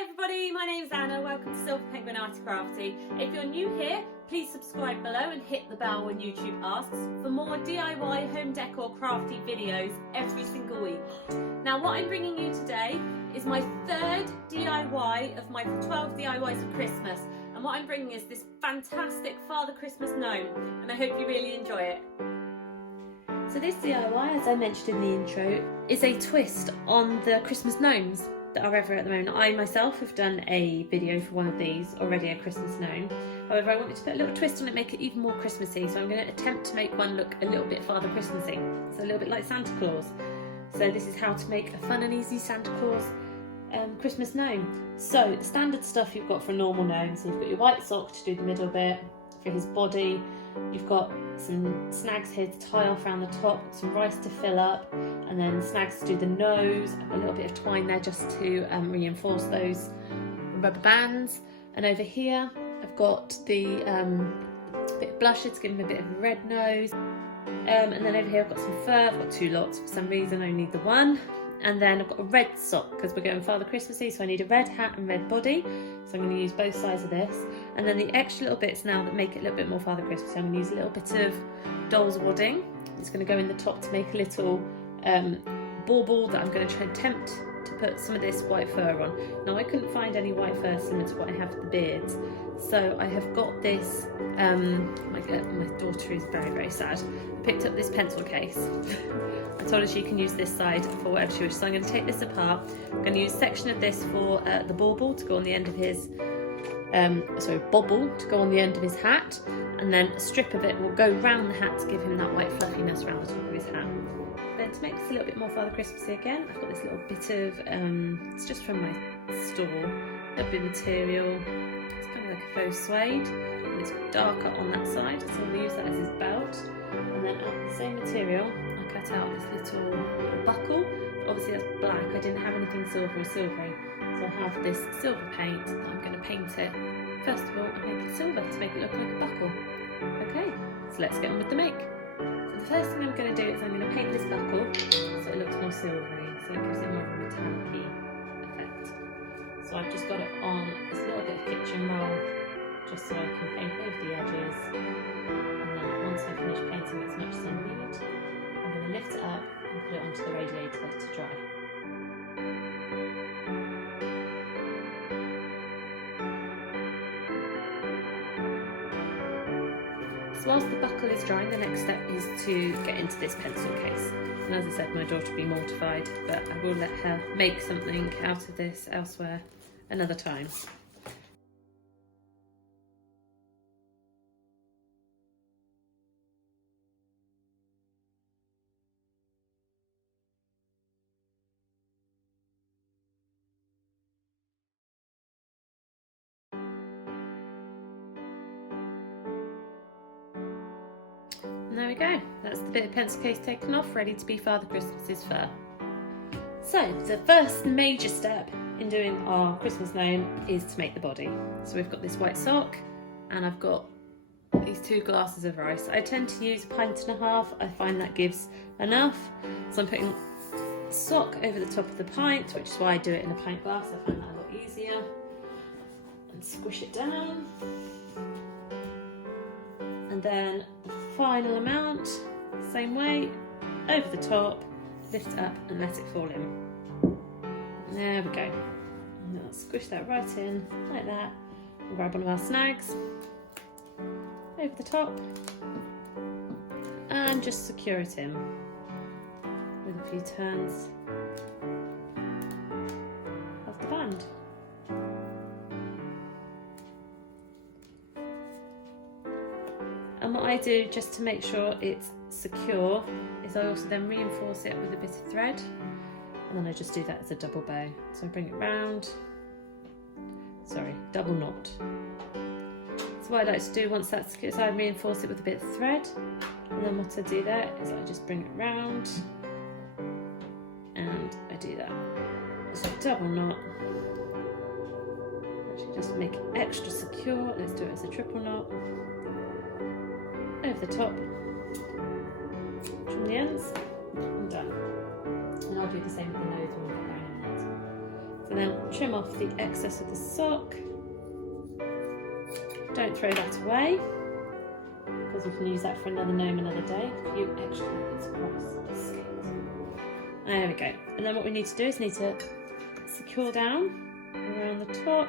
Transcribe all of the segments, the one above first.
Hi everybody, my name's Anna. Welcome to SilverPenguinArtyCrafty. If you're new here, please subscribe below and hit the bell when YouTube asks for more DIY home decor crafty videos every single week. Now what I'm bringing you today is my third DIY of my 12 DIYs for Christmas, and what I'm bringing is this fantastic Father Christmas gnome, and I hope you really enjoy it. So this DIY, as I mentioned in the intro, is a twist on the Christmas gnomes that are everywhere at the moment. I myself have done a video for one of these already, a Christmas gnome. However, I wanted to put a little twist on it, make it even more Christmassy, so I'm going to attempt to make one look a little bit Father Christmassy. So a little bit like Santa Claus. So this is how to make a fun and easy Santa Claus Christmas gnome. So the standard stuff you've got for a normal gnome, so you've got your white sock to do the middle bit, for his body, you've got some snags here to tie off around the top, some rice to fill up, and then snags to do the nose, a little bit of twine there just to reinforce those rubber bands. And over here I've got the bit of blusher to give him a bit of a red nose, and then over here I've got some fur. I've got two lots for some reason, I only need the one. And then I've got a red sock because we're going Father Christmassy, so I need a red hat and red body. So I'm going to use both sides of this. And then the extra little bits now that make it a little bit more Father Christmassy, I'm going to use a little bit of doll's wadding. It's going to go in the top to make a little bauble that I'm going to try and attempt to put some of this white fur on. Now I couldn't find any white fur similar to what I have for the beards. So I have got this, my daughter is very, very sad. I picked up this pencil case. I told her she can use this side for whatever she wishes. So I'm going to take this apart. I'm going to use a section of this for the bauble to go on the end of his, bobble to go on the end of his hat. And then a strip of it will go round the hat to give him that white fluffiness around the top of his hat. Then to make this a little bit more Father Christmassy again, I've got this little bit of, it's just from my store, a little bit of material. It's kind of like a faux suede, and it's darker on that side, so I'm going to use that as his belt. And then out of the same material, I cut out this little buckle. Obviously that's black, I didn't have anything silver or silvery, so I have this silver paint that I'm going to paint it, first of all, and make it silver to make it look like a buckle. Okay, so let's get on with the make. So the first thing I'm going to do is I'm going to paint this buckle so it looks more silvery, so it gives it more of a metallic-y effect. So I've just got it on this little bit of kitchen roll, just so I can paint over the edges. And then once I finish painting as much as I need, I'm going to lift it up and put it onto the radiator to dry. So whilst the buckle is drying, the next step is to get into this pencil case. And as I said, my daughter will be mortified, but I will let her make something out of this elsewhere another time. And there we go, that's the bit of pencil case taken off, ready to be Father Christmas's fur. So the first major step in doing our Christmas gnome is to make the body. So we've got this white sock, and I've got these 2 glasses of rice. I tend to use 1.5 pints. I find that gives enough. So I'm putting the sock over the top of the pint, which is why I do it in a pint glass. I find that a lot easier. And squish it down. And then the final amount, same way, over the top, lift it up and let it fall in. There we go. And then I'll squish that right in, like that, and grab one of our snags, over the top, and just secure it in with a few turns of the band. And what I do just to make sure it's secure is I also then reinforce it with a bit of thread, and then I just do that as a double bow. So I bring it round, double knot. So what I like to do once that's secure is I reinforce it with a bit of thread, and then what I do there is I just bring it round and I do that. It's a double knot. Actually just make it extra secure. Let's do it as a triple knot. Over the top, from the ends, and done. And I'll do the same with the nose when we get down in it. So then trim off the excess of the sock. Don't throw that away, because we can use that for another gnome another day. A few extra bits across the skate. There we go. And then what we need to do is need to secure down around the top.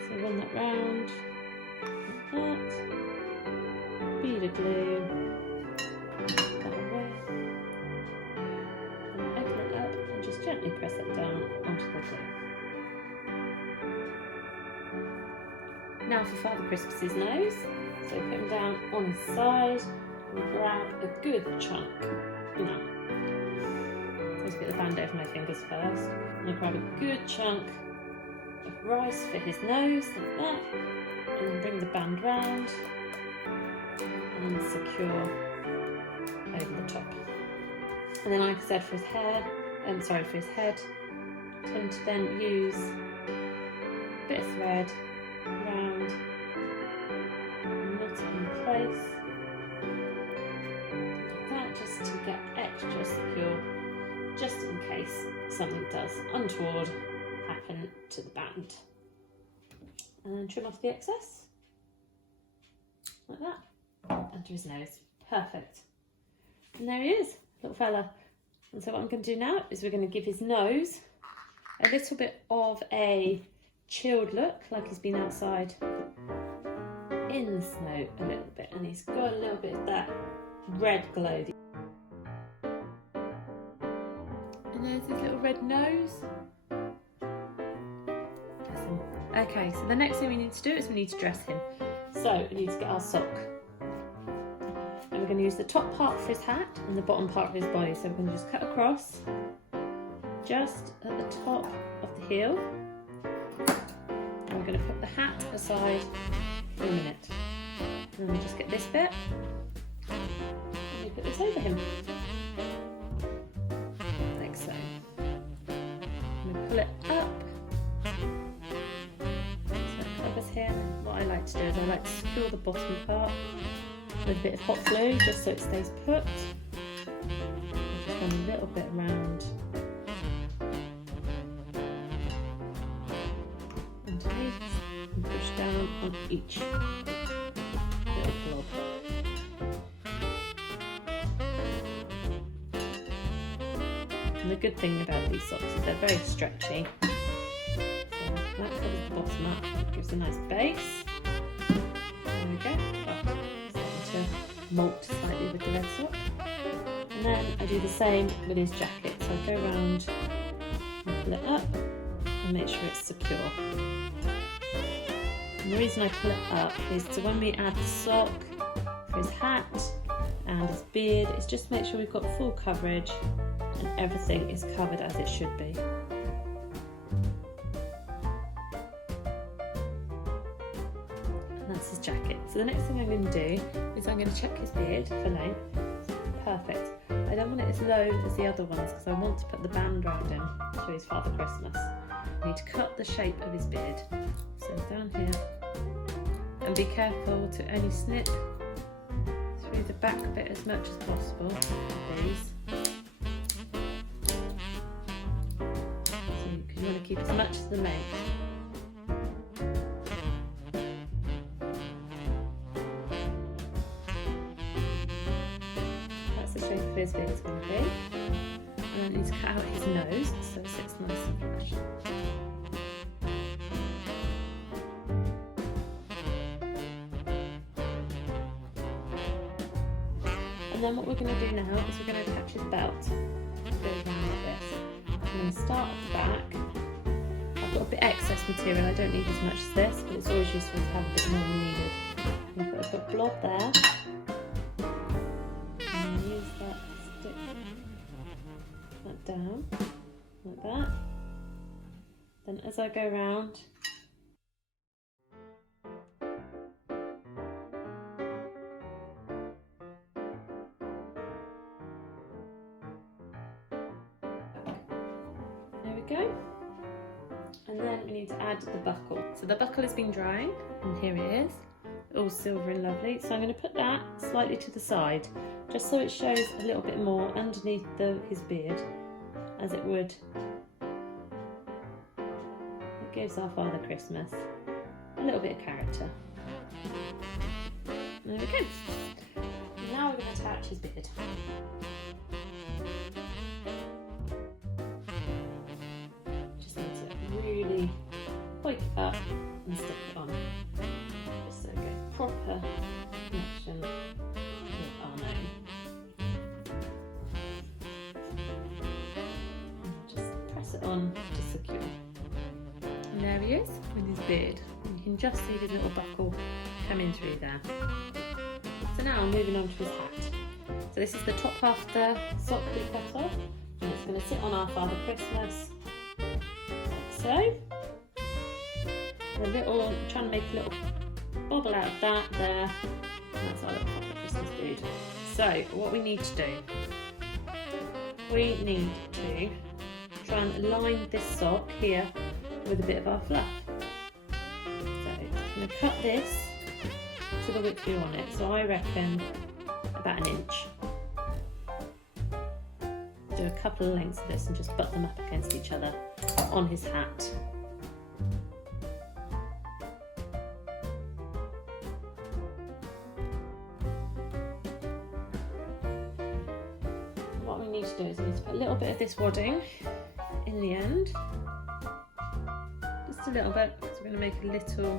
So run that round like that. Bead of glue. That away. And open it up and just gently press it down onto the glue. Now for Father Christmas's nose. So put him down on his side and grab a good chunk. Now, let's get the band over my fingers first. I'm going to grab a good chunk of rice for his nose, like that. And then bring the band round and secure over the top. And then, like I said, for his hair, for his head, I tend to then use a bit of thread around, knot it in place, like that, just to get extra secure, just in case something does untoward happen to the band. And then trim off the excess, like that, under his nose. Perfect. And there he is, little fella. And so what I'm going to do now is we're going to give his nose a little bit of a chilled look, like he's been outside in the snow a little bit, and he's got a little bit of that red glow. And there's his little red nose. Okay, so the next thing we need to do is we need to dress him. So we need to get our sock. And we're going to use the top part for his hat and the bottom part of his body. So we're going to just cut across just at the top of the heel. And we're going to put the hat aside for a minute. And then we just get this bit and we put this over him. Like so. And we pull it up. So it covers him. What I like to do is I like to secure the bottom part with a bit of hot glue just so it stays put. Just run a little bit around underneath and push down on each little blob. And the good thing about these socks is they're very stretchy. So that covers the bottom up, gives a nice base. There we go. To molt slightly with the red sock, and then I do the same with his jacket. So I go around and pull it up and make sure it's secure. And the reason I pull it up is so when we add the sock for his hat and his beard, it's just to make sure we've got full coverage and everything is covered as it should be. That's his jacket. So the next thing I'm going to do is I'm going to check his beard for length. Perfect. I don't want it as low as the other ones because I want to put the band round him to show his Father Christmas. I need to cut the shape of his beard. So down here. And be careful to only snip through the back bit as much as possible with these. Because you want to keep as much as the length. His beard is going to be, and I need to cut out his nose so it sits nice and flush. And then what we're going to do now is we're going to attach his belt. It goes around like this. I'm going to start at the back. I've got a bit excess material, I don't need as much as this, but it's always useful to have a bit more than needed. I'm going to put a blob there. Down like that. Then as I go round, there we go. And then we need to add the buckle. So the buckle has been drying and here it is, all silver and lovely. So I'm going to put that slightly to the side just so it shows a little bit more underneath his beard, as it would gives our Father Christmas a little bit of character. There we go. Now we're going to attach his beard. Just need to really point it up and stick it on. Just so we get proper connection with our gnome. Just press it on to secure. And there he is with his beard. You can just see his little buckle coming through there. So now I'm moving on to his hat. So this is the top half of the sock we cut off, and it's going to sit on our Father Christmas, like so. Trying to make a little bobble out of that there, and that's our little Father Christmas dude. So what we need to do, we need to try and align this sock here with a bit of our fluff. So I'm going to cut this to the width we want it, so I reckon about an inch. Do a couple of lengths of this and just butt them up against each other on his hat. What we need to do is we need to put a little bit of this wadding in the end, just a little bit, so we're going to make a little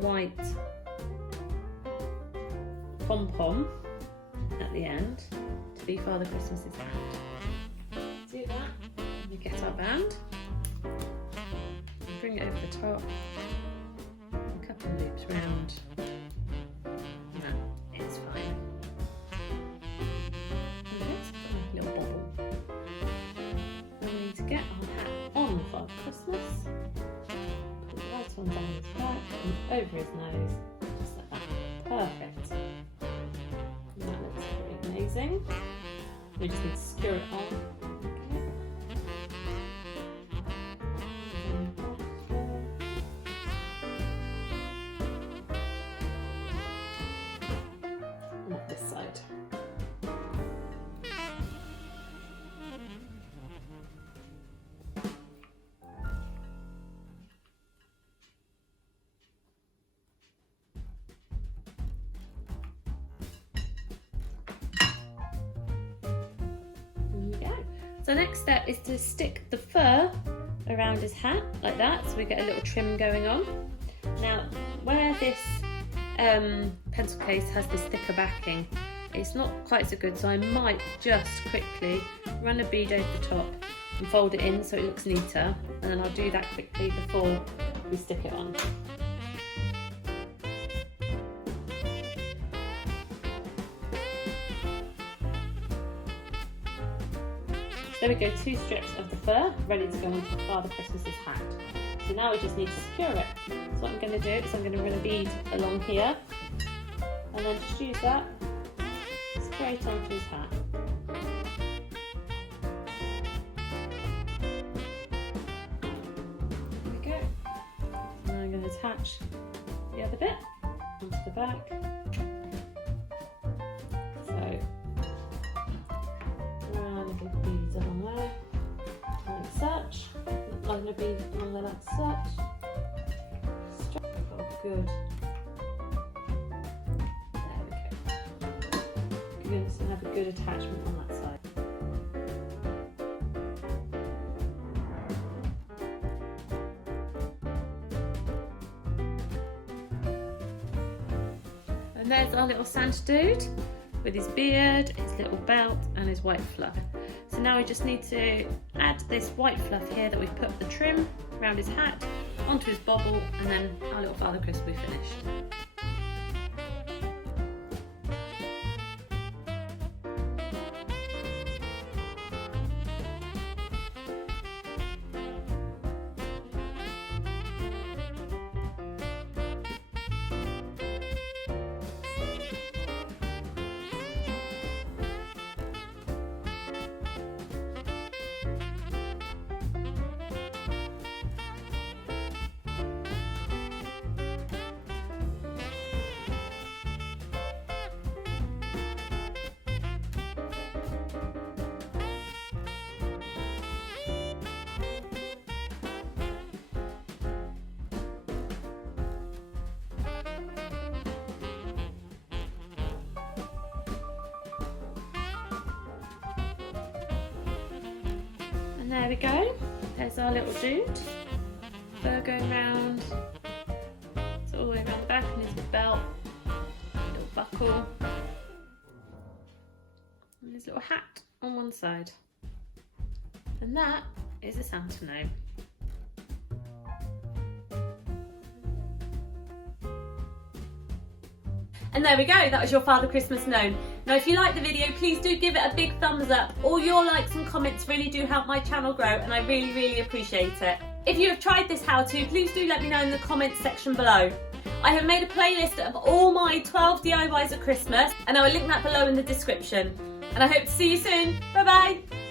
white pom-pom at the end to be Father Christmas's hand. Do that, and we get our band, bring it over the top, a couple of loops round, and that is fine. And let's put a little bobble. And we need to get our hat on Father Christmas, put the right one down his back and over his nose, just like that. Perfect. That looks pretty amazing. We just need to secure it on. And this side. So next step is to stick the fur around his hat like that, so we get a little trim going on. Now where this pencil case has this thicker backing, it's not quite so good, so I might just quickly run a bead over the top and fold it in so it looks neater, and then I'll do that quickly before we stick it on. There we go, 2 strips of the fur ready to go on Father Christmas's hat. So now we just need to secure it. So what I'm going to do is I'm going to run a bead along here and then just use that straight onto his hat. There we go. And I'm going to attach the other bit onto the back. So beads along there, like such. I'm going to be along there like such. Oh, good. There we go. You're going to have a good attachment on that side. And there's our little Santa dude with his beard, his little belt and his white fluff. So now we just need to add this white fluff here that we've put the trim around his hat onto his bobble, and then our little Father Christmas will be finished. there we go. There's our little dude. Fur going round. It's all the way around the back, and his belt. Little buckle. And his little hat on one side. And that is a Santa gnome. And there we go, that was your Father Christmas gnome. Now if you like the video, please do give it a big thumbs up. All your likes and comments really do help my channel grow, and I really, really appreciate it. If you have tried this how-to, please do let me know in the comments section below. I have made a playlist of all my 12 DIYs at Christmas, and I will link that below in the description. And I hope to see you soon. Bye bye.